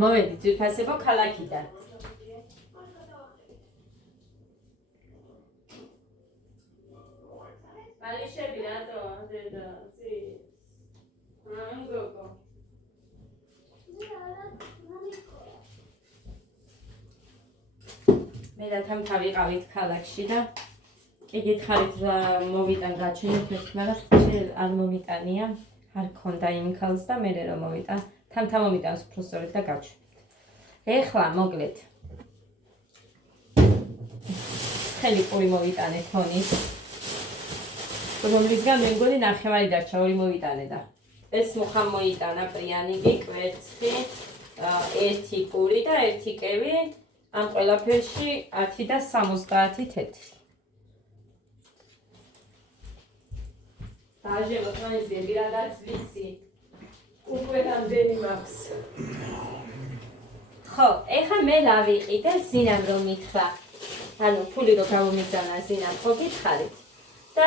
მოვედით ძვირფასებო ქალაქიდან. Alisher birato, deda, si. Goko. მე და თან ვიყავით ქალაქში და კი გითხარით რა მოვიტან გაჩვენეთ, მაგრამ შეიძლება არ მომიტანია, არ ქონდა იმ ქალს და მე რომ მოვიტან, თან მომიტანს უბრალოდ და გაჩვენეთ. ეხლა მოკლედ. ხელი პური მოვიტანე თონის. რომლისგან მე მგონი ნახევარი დარჩა, ორი მოვიტანე და ეს მუხა მოიტანა პრიანიკი, კვერცხი, ერთი პური და ერთი კევი, ამ ყველაფერში 10 და 70 თეთრი. დაჟე მოთმანის დები რადაც ვიცი. უკვე რამდენი მაქვს. ხო, ეხლა მე რა ვიყიდე ზინამ რომ მითხრა. ანუ ფული რო გამომიგზავნა ზინამ ხო გითხარით. და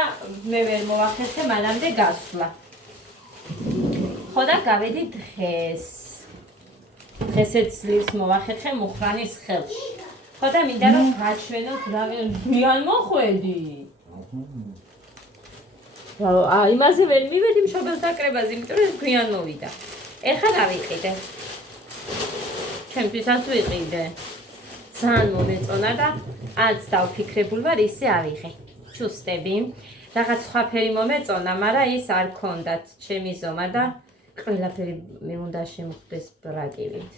მე ვერ მოვახერხე მანამდე გასვლა. ხო და გავედი დღეს. დღესაც ძლივს მოვახერხე მუხრანის ხელში. ხო და მინდა რომ გაჩვენოთ რა ვიან მოხვედი. იმაზე ვერ მივედი მშობელს დაკრებაზე, იმიტომ რომ გვიან მოვიდა. ეხლა რა ვიყიდე? ჩემთვისაც ვიყიდე. ძალიან მომეწონა და არც დავფიქრებულ ვარ ისე ავიღე. ჩუსტები, რაღაც სხვა ფერი მომეწონა, მაგრამ ის არ ქონდათ ჩემი ზომა და ყველაფერი მე უნდა შემოხდეს ბრაკივით.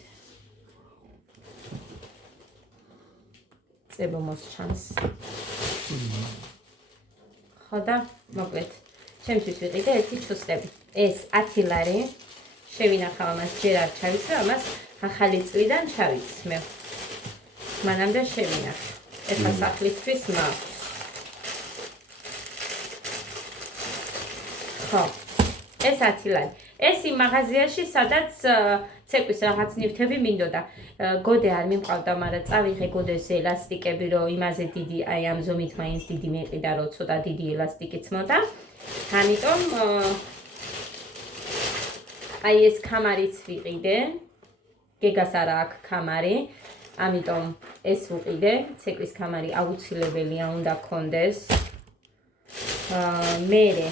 წებო მოსჩანს. ხო და მოკლედ, ჩემთვის ვიყიდე ერთი ჩუსტები. ეს 10 ლარი, შევინახავ ამას ჯერ არ ჩავიცვე, ამას ახალი წლიდან ჩავიცმე. მანამდე შევინახე. ეხლა სახლისთვის მაქვს. ხო, ეს 10 ლარი. ეს იმ მაღაზიაში, სადაც ცეკვის რაღაც ნივთები მინდოდა. გოდე არ მიმყავდა, მაგრამ წავიღე გოდეს ელასტიკები, რომ იმაზე დიდი, აი ამ ზომით მაინც დიდი მეყიდა, რომ ცოტა დიდი ელასტიკიც მოდა. ამიტომ აი ეს კამარიც ვიყიდე. გეგას არა აქვს კამარი. ამიტომ ეს ვიყიდე. ცეკვის კამარი აუცილებელია, უნდა გქონდეს. მერე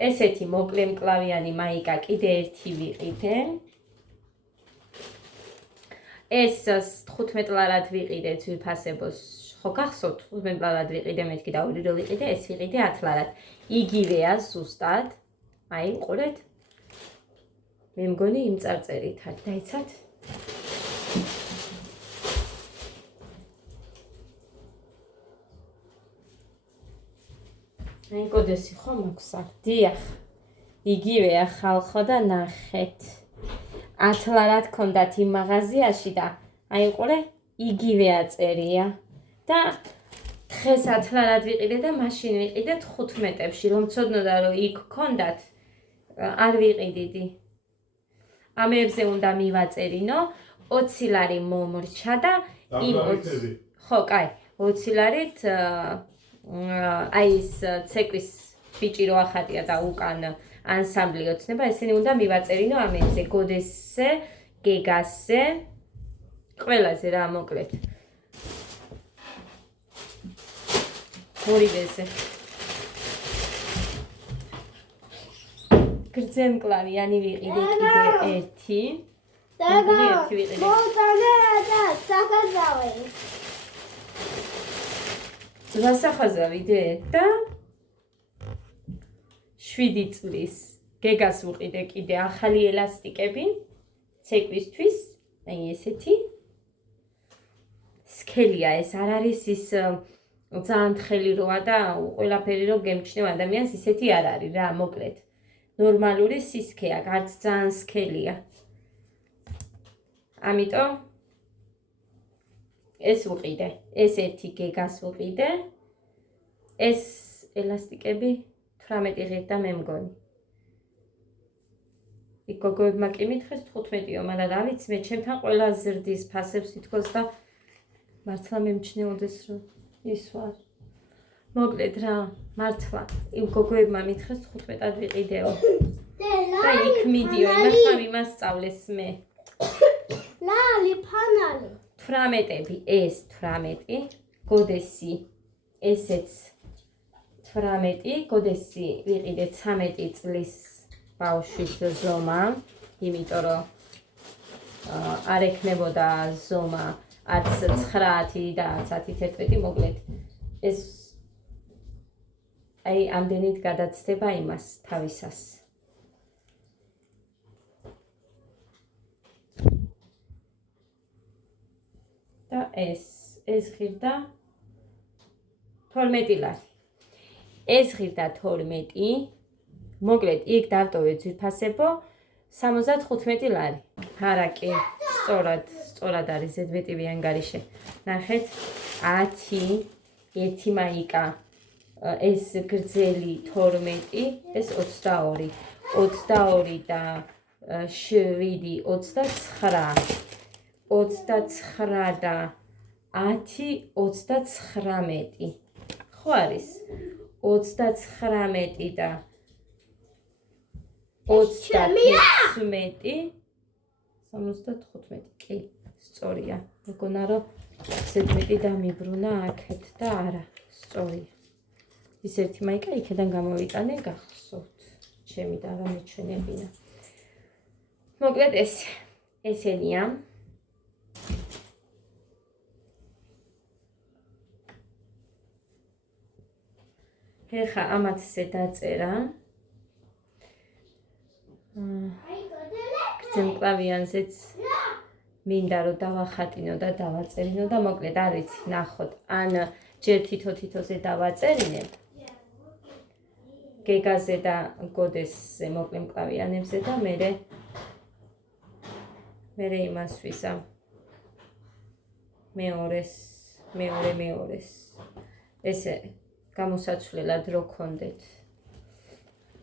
ესეთი მოკლე მკლავიანი მაიკა კიდე ერთი ვიყიდე. ეს 15 ლარად ვიყიდე ძვირფასებოს. ხო გახსოვთ 15 ლარად ვიყიდე, მეთქი და ორი რო ვიყიდე, ეს ვიყიდე 10 ლარად. იგივეა ზუსტად. აი, ყურეთ. მე მგონი იმ წარწერით არის, დაიცათ? აი კოდესი ხო მაქვს? დიახ. იგივეა ხალხო და ნახეთ. 10 ლარად ქონდათ იმ მაღაზიაში და აი ყურე, იგივე აწერია. და დღეს 10 ლარად ვიყიდე და მაშინ ვიყიდე 15-ებში, რომ ცოდნოდა რომ იქ ქონდათ, არ ვიყიდიდი. ამებზე უნდა მივაწერინო, 20 ლარი მომრჩა და იმ 20 ხო, კაი, 20 ლარით აი ეს ცეკვის ბიჭი რო ახატია და უკან ანსამბლი ოცნება, ესენი უნდა მივაწერინო ამებზე, გოდესზე, გეგასზე, ყველაზე რა მოკლედ. ორივეზე. გრძელმკლავიანი ვიყიდე კიდე ერთი. ერთი ვიყიდე. მოგანედა სახაზავი. დასახაზავიდე და 7 წლის გეგას ვიყიდე კიდე ახალი ელასტიკები ცეკვისთვის, აი ესეთი. სქელია ეს არ არის ის ძალიან თხელი როა და ყველაფერი რო გემჩნევ ადამიანს ისეთი არ არის რა, მოკლედ. ნორმალური სისქეა, არც ძალიან სქელია. ამიტომ ეს ვიყიდე, ეს ერთი გეგას ვიყიდე. ეს ელასტიკები 18 ღირს და მე მგონი. იქ გოგოებმა კი მითხეს 15-ო, მაგრამ რა ვიცი, მე ჩემთან ყველა ზრდის ფასებს თითქოს და მართლა მემჩნეოდეს რომ ის ვარ. მოკლედ რა, მართლა იმ გოგოებმა მითხეს 15-ად ვიყიდეო. და იქ მიდიო, იმასთან იმას სწავლეს მე. ლალი ფანალი. 18-ები, ეს 18, გოდესი, ესეც 18, გოდესი ვიყიდე 13 წლის ბავშვის ზომა, იმიტომ რომ არ ექნებოდა ზომა არც 9 და არც 10-11, მოკლედ ეს აი ამდენით გადაცდება იმას თავისას. და ეს ღირდა 12 ლარი. ეს ღირდა 12, მოკლედ იქ დავტოვე ძვირფასებო 75 ლარი. არა კი, სწორად არის ზედმეტივი ანგარიშე. ნახეთ, 10, 1 მაიკა, ეს გრძელი 12, ეს 22, 22 და 7, 29, 29 და 10, 39. ხო არის? 39 და 35, 75, კი, სწორია. მეგონა რომ ზედმეტი დამიბრუნა აქეთ და არა, სწორია. ის 1 მაიკა იქიდან გამოვიტანე, გახსოვთ. ჩემი და რა მეჩვენებინა. მოკლედ ესენია. ეხა ამათზე დაწერა. გრძელმკლავიანზეც მინდა რომ დავახატინო და დავაწერინო და მოკლედ არ ვიცი, ნახოთ, ან ჯერ თითო-თითოზე დავაწერინებ. გეგაზე და გოდესზე მოკლე მკლავიანებზე და მერე იმას ვისამ. მეორეს. ესე გამოსაცვლელად რო გქონდეთ.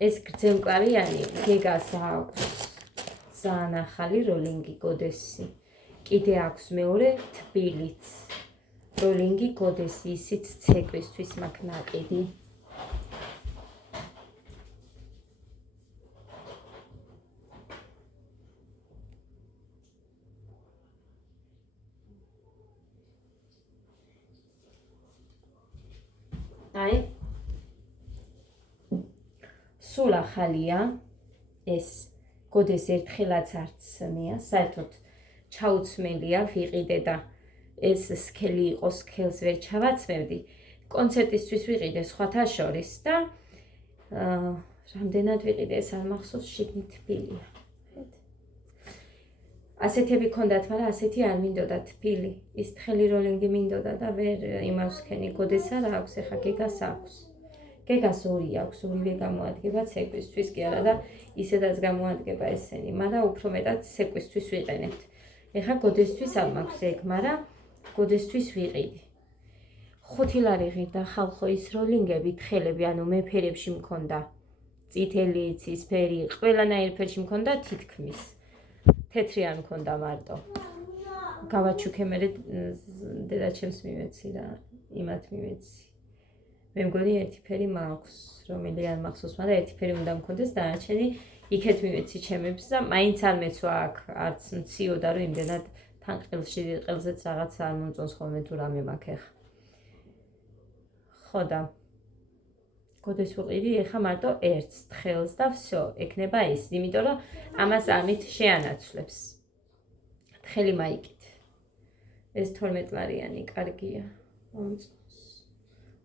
ეს გრძელმკლავიანი გეგას აქვს ძალიან ახალი როლინგი გოდესი. კიდე აქვს მეორე თბილიც. როლინგი გოდესი, ისიც ცეკვისთვის მაქვს ნაკიდი. აი სულ ახალია ეს გოდეს ერთხელაც არც მეა, საერთოდ ჩაუცმელია, ვიყიდე და ეს სქელი იყო, სქელს ვერ ჩავაცმევდი. კონცერტისთვის ვიყიდე სხვათა შორის და რამდენად ვიყიდე, ეს არ მახსოვს, შიგნით თბილია. ასეთები ქონდათ, მაგრამ ასეთი არ მინდოდა თბილი. ის თხელი როლინგი მინდოდა და ვერ იმავსქენი. გოდეს არ აქვს, ეხა გეგას აქვს. გეგას 2 აქვს, 2-ვე გამოადგება ცეკვისთვის კი არა და ისედაც გამოადგება ესენი, მაგრამ უფრო მეტად ცეკვისთვის ვიყენებთ. ეხა გოდესთვის არ მაქვს ეგ, მაგრამ გოდესთვის ვიყიდი. 5 ლარი ღირდა ხალხო ის როლინგები, თხელები, ანუ მე ფერებში მქონდა. წითელი, ცისფერი, ყველანაირ ფერში მქონდა თითქმის. თეთრი არ მქონდა მარტო. გავაჩუქე მე დედაჩემს მივეცი და იმათ მივეცი. მე მგონი ერთი ფერი მაქვს, რომელი არ მახსოვს, მაგრამ ერთი ფერი უნდა მქონდეს, დანარჩენი იქეთ მივეცი ჩემებს და მაინც არ მეცვა აქ, არც მციოდა რომ იმდენად თან ყელზეც რაღაც არ მომწონს ხოლმე თუ რამე მაქვს ეხა. ხო და გოდეს ვიყიდი ეხა მარტო ერთს თხელს და всё, ეკნება ის, იმიტომ რომ ამას ამით შეანაცვლებს. თხელი მაიკით. ეს 12 ლარიანი კარგია. მომწონს.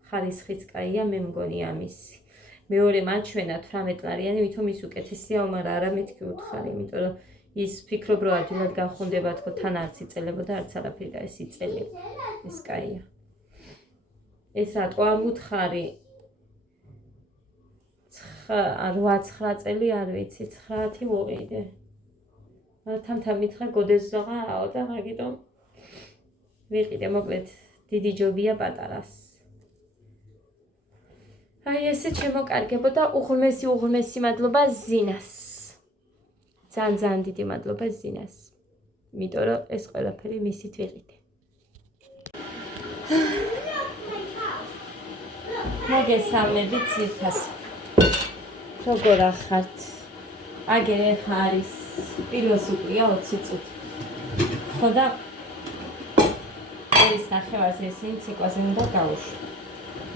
ხარისხიც კაია, მე მგონი ამისი. მეორე მაჩვენა 18 ლარიანი, ვითომ ის უკეთესია, მაგრამ არა მეთქი უთხარი, იმიტომ რომ ის ფიქრობ რომ ადვილად განხუნდება თქო, თან არც იწელებოდა, არც არაფერი და ეს იწელება. ეს კაია. ეს რატო არ უთხარი? 8-9 წელი არ ვიცი, 9 ვუყიდე. თამთა მითხრა გოდეს ზოღაო და რაგიტომ ვიყიდე, მოკლედ დიდი ჯობია პატარას. აი ესე შემოკარგებო და უღრმესი მადლობა ზინას. ძალიან დიდი მადლობა ზინას. იმიტომ რომ ეს ყველაფერი მისით ვიყიდე. მოგესალმებით ძირფას. როგორ ახართ? აგერ ეხა არის პირველს უკვე 20 წუთი. ხო და ეს ნახევარს ესენი ციკლაზე უნდა გავუშვი.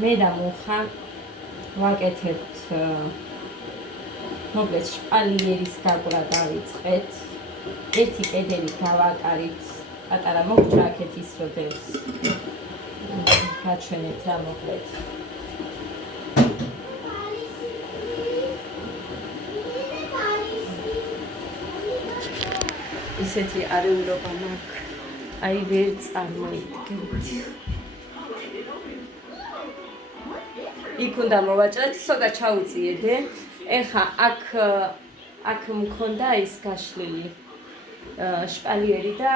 მე და მუხა ვაკეთებთ მოკლედ შპალიერის გაკვრა დავიწყეთ. ერთი კედელი გავაკარით. პატარა მოგჭა აქეთ ის როდეს გაჩვენეთ რა მოკლედ. ისეთი არეულობა მაქვს. აი ვერ წარმოიდგენთ. იქ უნდა მოვაჭრეთ, ცოტა ჩაუწიედე. ეხა აქ მქონდა ის გაშლილი შპალიერი და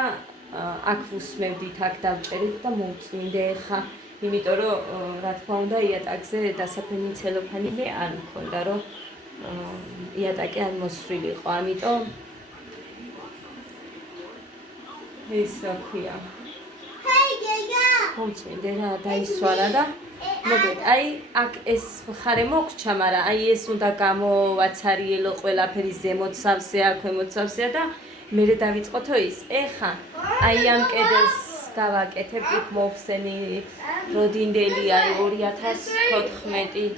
აქ ვუსმევდით, აქ დავჭერით და მოვწმინდე ეხა, იმიტომ რომ რა თქმა უნდა იატაკზე დასაფენი ცელოფანები არ მქონდა, რომ იატაკი არ მოსვლილიყო, ამიტომ ეს რა ქვია. მოვწმინდე რა დაისვარა და მოკლედ აი აქ ეს მხარე მოგჩა, მაგრამ აი ეს უნდა გამოვაცარიელო ყველაფერი ზემოთ სავსე, აქ ქვემოთ სავსეა და მე დავიწყოთო ის. ეხა აი ამ კედელს გავაკეთებ, იქ მოვხსენი როდინდელი აი 2014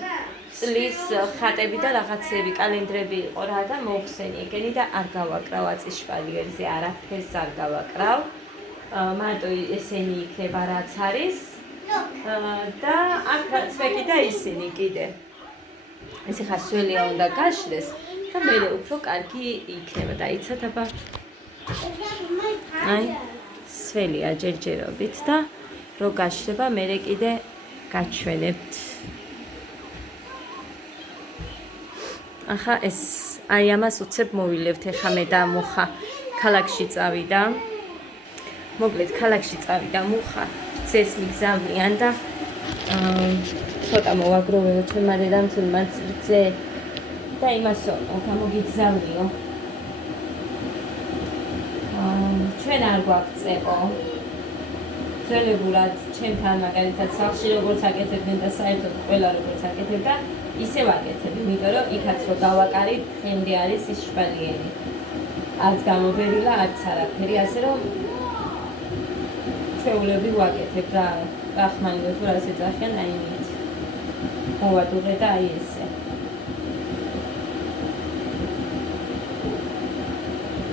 წლის ხატები და რაღაცები, კალენდრები იყო რა და მოვხსენი ეგენი და არ გავაკრავ აწის შპალიერზე, არაფერს არ გავაკრავ. მარტო ესენი იქნება რაც არის. და აქ რაც მეკიდა ისინი კიდე. ეს ხა სველია უნდა გაშლეს და მე უფრო კარგი იქნება და იცით აბა. აი სველია ჯერჯერობით და რო გაშლება მე კიდე გაჩვენებთ. ახლა ეს აი ამას უცებ მოვილებთ. ეხა მე და მუხა ქალაქში წავიდა. მოკლედ ქალაქში წავიდა მუხა. ეს მიგზავნიან და ცოტა მოვაგროვებო ჩემმა რედაქტორმა წერზე და იმასო გამოგიგზავნიო. ჩვენ არ გვაქვს წეყო. ძველებურად ჩემთან მაგალითად სახლში როგორც აკეთებდნენ და საერთოდ ყველა როგორც აკეთებდა, ისე ვაკეთებ, იმიტომ რომ იქაც რო გავაკარით, ხემდე არის ის შპალიერი. არც გამობერილა, არც არაფერი, ასე რომ ჩვეულები ვაკეთებ რა, ტრახმანიო თუ რას ეძახიან, აი მით. მოვადუღე და აი ესე.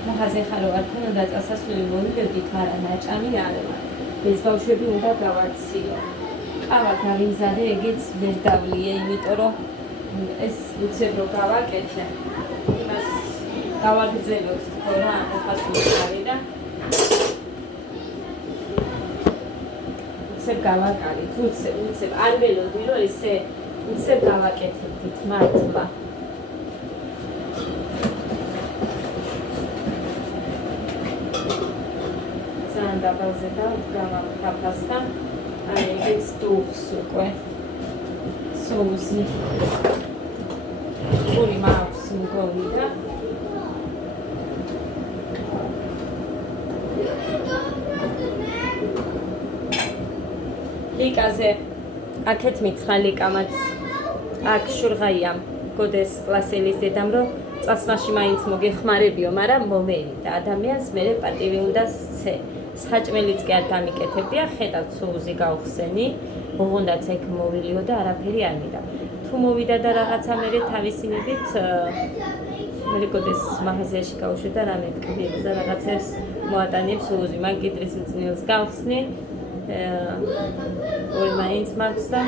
მოხაზე ხარო არ ქონოდა წასასვლელი მოვიდოდით, მაგრამ ნაჭამი არ ვარ. ეს ბავშვები უნდა გავარციო. ყავა გამიზადე, ეგეც ვერ დავლიე, იმიტომ რომ ეს უცებ რო გავაკეთე. იმას გავაგრძელოთ თქო რა, ახლა არის და უცებ გავაკარით, უცებ არ ველოდი რომ ესე უცებ გავაკეთებდით მართლა. ძალიან დაბალზე გავაფასდა. აი ეს დუხს უკვე სოუსი. ორი მაქვს მგონი და ლიკაზე აქეთ მითხრა ლიკამაც აქ შურღაია გოდეს კლასელის დედამ რომ წასმაში მაინც მოგეხმარებიო, მაგრამ მომერი და ადამიანს მერე პატივი უნდა სცე. საჭმელიც კი არ დამიკეთებია, ხედავ სოუსი გავხსენი, ოღონდაც ეგ მოვილიო და არაფერი არ მინდა. თუ მოვიდა და რაღაცა მერე თავისინებით მერე გოდეს მაღაზიაში გავუშვი და რამე ტკბილს და რაღაცებს მოატანებს სოუსი, მაგ კიტრის მწნილს გავხსნი. ორი მაინც მაქვს და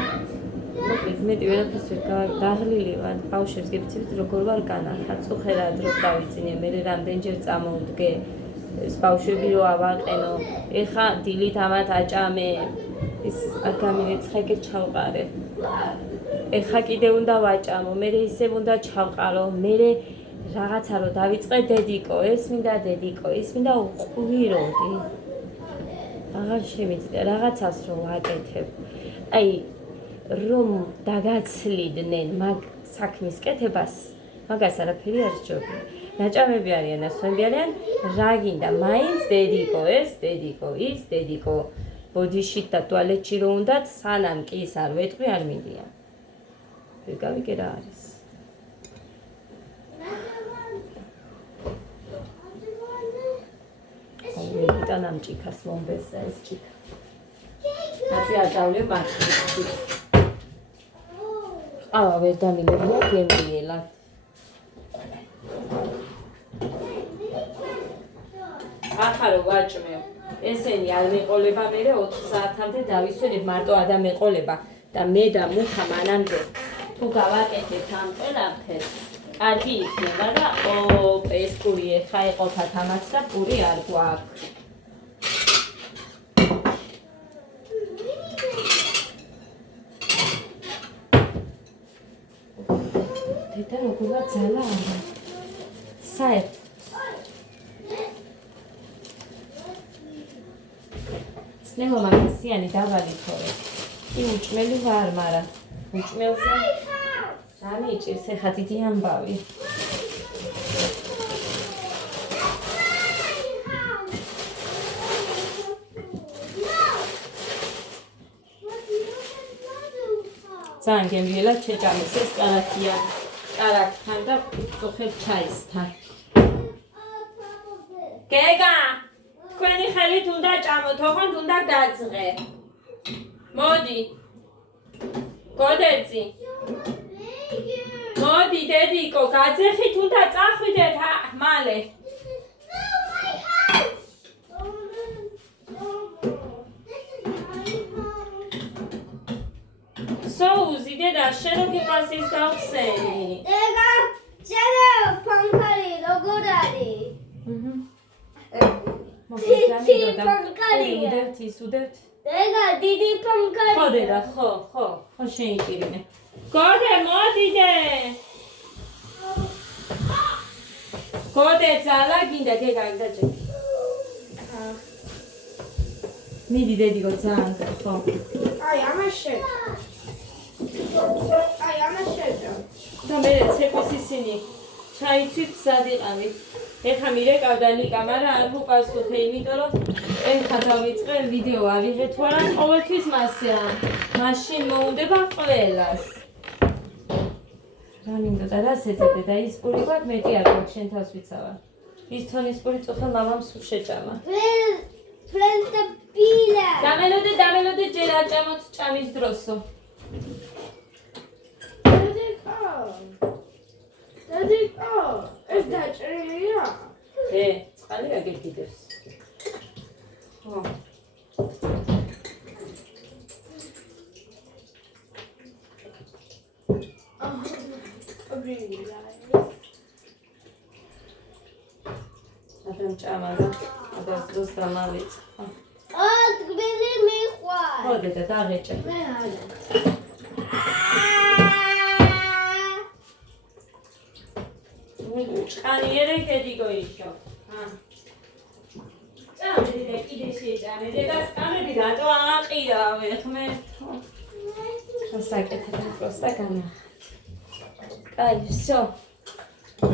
მოკლედ მეტი ვერაფერს ვერ დაღლილი ვარ. ბავშვებს გეცით როგორ ვარ განახა, წუხერად რო დავიწინე, მე რამდენჯერ წამოვდგე. ეს ბავშვები რო ავაყენო, ეხა დილით ამათ აჭამე, ის არ გამირეცხა ეგ ჩავყარე. ეხა კიდე უნდა ვაჭამო, მე ისევ უნდა ჩავყარო, მე რაღაცა რო დავიწყე დედიკო, ეს მინდა დედიკო, ის მინდა უყვიროდი. აღარ შემიძლია რაღაცას რო ვაკეთებ. აი რომ დაგაცლიდნენ მაგ საქმის კეთებას, მაგას არაფერი არ სჯობია. ნაჭამები არიან, ნასვენები არიან, რა გინდა, მაინც დედიკო ეს, დედიკო ის, დედიკო ბოდიში და ტუალეტში რო უნდათ, სანამ კი ის არ ვეტყვი, არ მინდიან. ვერ გავიგე რა არის. მეტან ამ ჭიქას მომბესა ეს ჭიქა. აცი აჭავლე მარტივი. ყავა ვერ დამინებია გემრიელად. ახარო ვაჭმევ. ესენი არ მეყოლება მე 4 საათამდე დავისვენებ მარტო ადამ მეყოლება და მე და მუხა მანამდე თუ გავაკეთებ ამ ყველაფერს კარგი იქნება და ეს პური ეხა ეყოფათ ამას და პური არ გვაქვს. დედა როგორ ძალა არა. საერთოდ ნემო მაგასიანი დავალი თორე. კი უჭმელი ვარ, მაგრამ უჭმელზე დამიჭირს ეხა დიდი ამბავი. ძალიან გემრიელად შეჭამეს ეს კარაქია. კარაქთან და წუხებ ჩაისთან. გეგა თქვენი ხელით უნდა ჭამოთ, ოღონდ უნდა გაძღე. მოდი. გოდერძი. მოდი დედიკო, გაძეხით უნდა წახვიდეთ მალე. სოუზი დედა, შენ რო გიყვარს ის გავხსენი. დედა, შენ ფანქარი როგორ არის? უდევთ. დედა, დიდი ფანქარი. ხო დედა, ხო შეინჭირინე. გოდე, მოდიდე. გოდე, ძალა გინდა გეგა დაჭე. მიდი დედიკო ძალიან ხო. აი, ამას შეჭა. და მე ცეკვის ისინი ჩაიცვით სადიყავით. ეხა მირეკავდა ლიკა, მაგრამ არ მოკასუხე, იმიტომ რომ ეხა დავიწყე ვიდეო ავიღეთ თუ არა, ყოველთვის მასეა. მაშინ მოუნდება ყველას. რა მინდოდა რას ეძებდე და ის პური გვაქვს მეტი არ გვაქვს შენ თავს ვიცავარ. ის თონის პური წუხელ მამამ სულ შეჭამა. ფრენდა პილა. დამელოდე ჯერ აჭამოთ ჭამის დროსო. დედიკო, ეს დაჭრილია? წყალი აგეკიდებს. ხო. ადამ ჭამა და ადას დროს დამავიწყა. თბილი მიყვარს. ხო დედა დაღეჭე. მე არა. ჭანიერე დედიკო ისო. ჭამე დედა კიდე შეჭამე დედა სკამები რატო აყირავე ხმერთო. სასაკეთებ პროსტა განახატ. კაი, всё.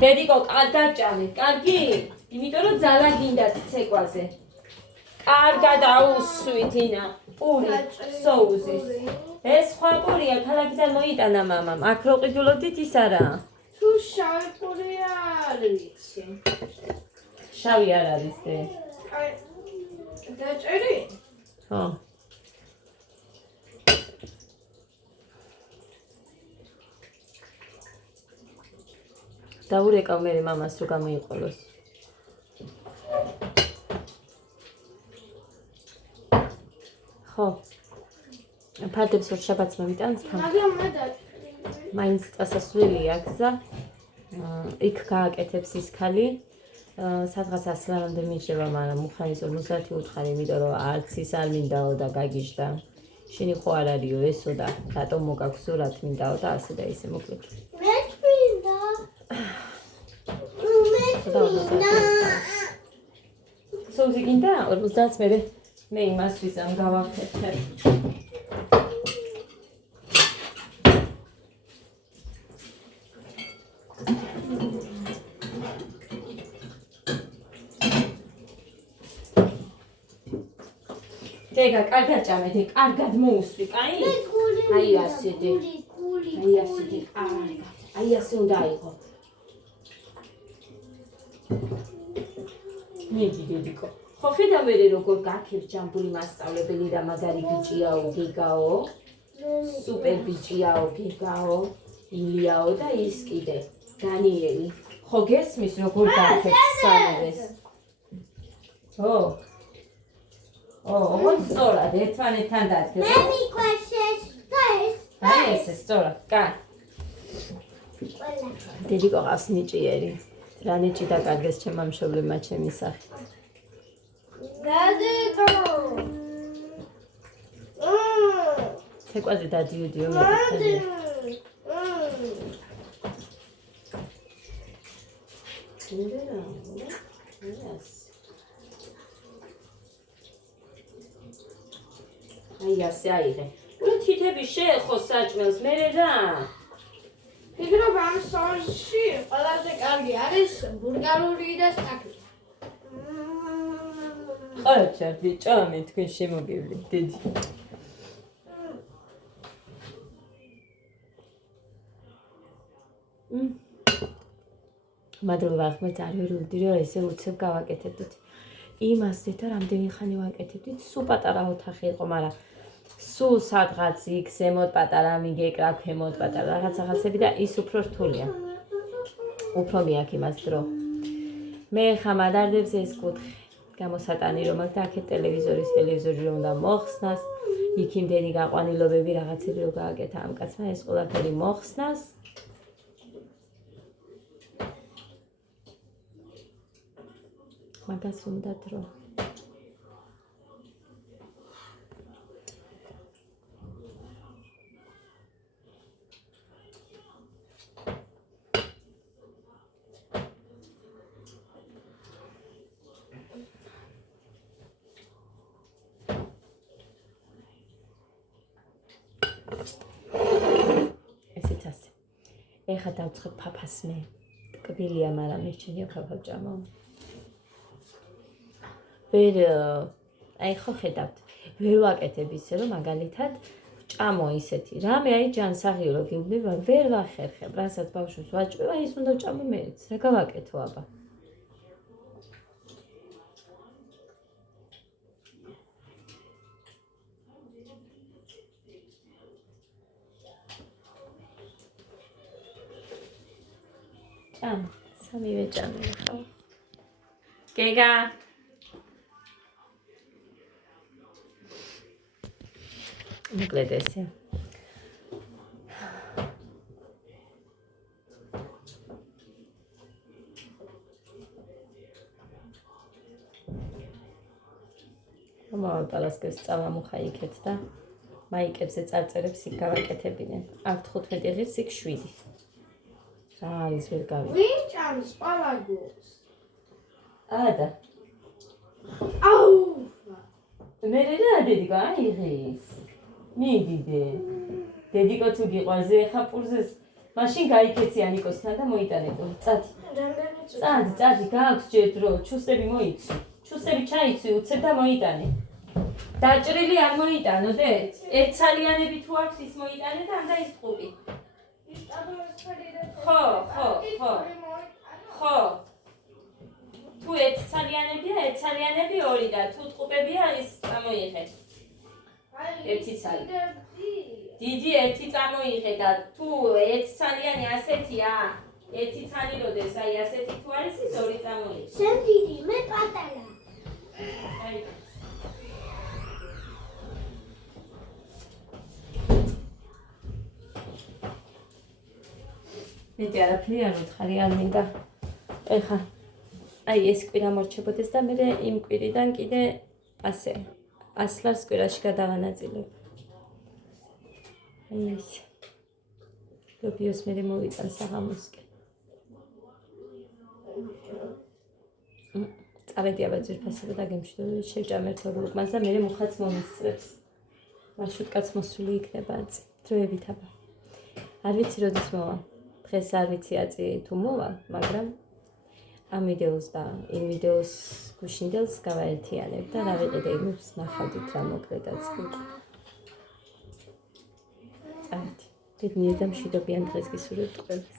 დედიკო კარგად ჭამე, კარგი? იმიტომ რომ ძალა გინდათ ცეკვაზე. კარგად აუსვით ინა. პური, სოუსის. ეს სხვა პურია, ქალაქიდან მოიტანა მამამ. აქ რო ყიდულობდით ის არაა. თუ შავი პური არის. შავი არ არის დე. აი, დაჭერი? ხო. დაურეკავ მე მამას თუ გამოიყოლოს. ხო. ფარდებს որ შაბათს მომიტანს თან. მაგრამ მე დაჭერი. მაინც წასასვლელი აქვს და იქ გააკეთებს ის ხალი. სადღაც 100 ლარამდე მიჭება, მაგრამ მუხანის 50 უთხარი, იმიტომ რომ არც ის არ მინდაო და გაგიჟდა. შენი ხო არ არისო ესო და რატომ მოგაქვს სურათ მინდაო და ასე და ისე მოკლედ. მე მინდა. სოუსი გინდა? 50 მე იმას ვიზამ გავაკეთებ. დეგა, კარგად ჭამე, კარგად მოუსვი, კაი? აი ასე დე. აი ასე დე, აი ასე უნდა იყო. მიდი დედიკო. ხო, ხო ხედავ მე როგორ გაქებს ჯამბული მასწავლებელი და მაგარი ბიჭიაო გიგაო სუპერ ბიჭიაო გიგაო ილიაო და ის კიდე დანიელი ხო გესმის როგორ გაქებს სამივეს ოღონდ სწორად ერთმანეთთან დადგეს მე მიყვარს და ეს აი ესე სწორად კან დიდი ყავს ნიჭიერი რა ნიჭი დაკარგეს ჩემმა მშობლებმა ჩემი სახით დადიკო თეკვაზე დადიოდიო მეკითხებია აი ასე აიღე თითები შეეხო საჭმელს მერე რა ფიქრობ ამ სორში ყველაზე კარგი არის ბულგარული და სტაკი ყაჩა ბიჭო მე თქვენ შემოგივლით დიდი მადლობა ხმეთ არ ვირულდი რომ ესე უცებ გავაკეთებდით იმას ზეთა რამდენი ხანი ვაკეთებდით სულ პატარა ოთახი იყო მაგრამ სულ სადღაც იქ ზემოთ პატარა მიგეკრა ქვემოთ პატარა რაღაცები და ის უფრო რთულია უფრო მიაქ იმას დრო მე ხა მადარდებს ეს კუთხე გამოსატანი რომ აქ და აქეთ ტელევიზორი რომ უნდა მოხსნას იქ იმდენი გაყვანილობები რაღაცები რომ გააკეთა ამ კაცმა ეს ყველაფერი მოხსნას მაგას უნდა დრო ესეც ასე ეხა დავცხებ ფაფას მე ტკბილია მაგრამ მერჩენია ფაფა ჭამა ვერ აი ხო ხედავთ ვერ ვაკეთებ ისე რომ მაგალითად ჭამო ისეთი რამე აი ჯანსაღიო გიუბნება ვერ ვახერხებ რასაც ბავშვს ვაჭმევ აი ის უნდა ჭამო მეც რა გავაკეთო აბა ჭამ სამივე ჭამე ხო გეგა მოკლედ ესე მომავალტალასკებს წავა მუხა იქეთ და მაიკებზე წარწერებს იქ გავაკეთებინენ აქ 15 ღირს იქ 7 რა არის ვერ გავიგე ვინ ჭამს პალაგოს ადა აუ მე რა დედიკო აიღეს მიდიდე დედიკო თუ გიყვარზე ხა პურზეს მაშინ გაიქეცი ანიკოსთან და მოიტანებო წადი წადი გააქვს ჯერ დრო ჩუსტები მოიცი ჩუსტები ჩაიცი უცებ და მოიტანე დაჭრილი არ მოიტანო დე ერთცალიანები თუ აქვს ის მოიტანე და ამდა ის ტყუპი ხო თუ ერთცალიანები ორი და თუ ტყუპებია ის წამოიღე ერთი ცალი დიდი ერთი წამოიღე და თუ ერთცალიანი ასეთია ერთი ცალი როდეს აი ასეთი თუ არის ის ორი წამოიღე შენ დიდი მე პატარა აი მეტი არაფერი არ ვთხარი არ მინდა ეხა აი ეს კვირა მორჩებოდეს და მე იმ კვირიდან კიდე ასე 100 ლარს კვირაში გადავანაწილებ აი ეს ლობიოს მე მოვიტან საღამოსკენ წავედი აბა ძირფასება და გემშვიდობები შევჭამერთ ორ ლუკმას და მე მუხაც მომისწრებს მარშრუტკაც მოსული იქნება აწი დროებით აბა არ ვიცი როდის მოვა დღეს არ ვიცი აწი თუ მოვა მაგრამ ამ ვიდეოს და იმ ვიდეოს გუშინდელს გავაერთიანებ და რა ვიყიდე იმებს ნახავდით რა მოკლედაც კიდე წავედი დიდ მიერდა მშვიდობიან დღეს გისურვებთ ყველას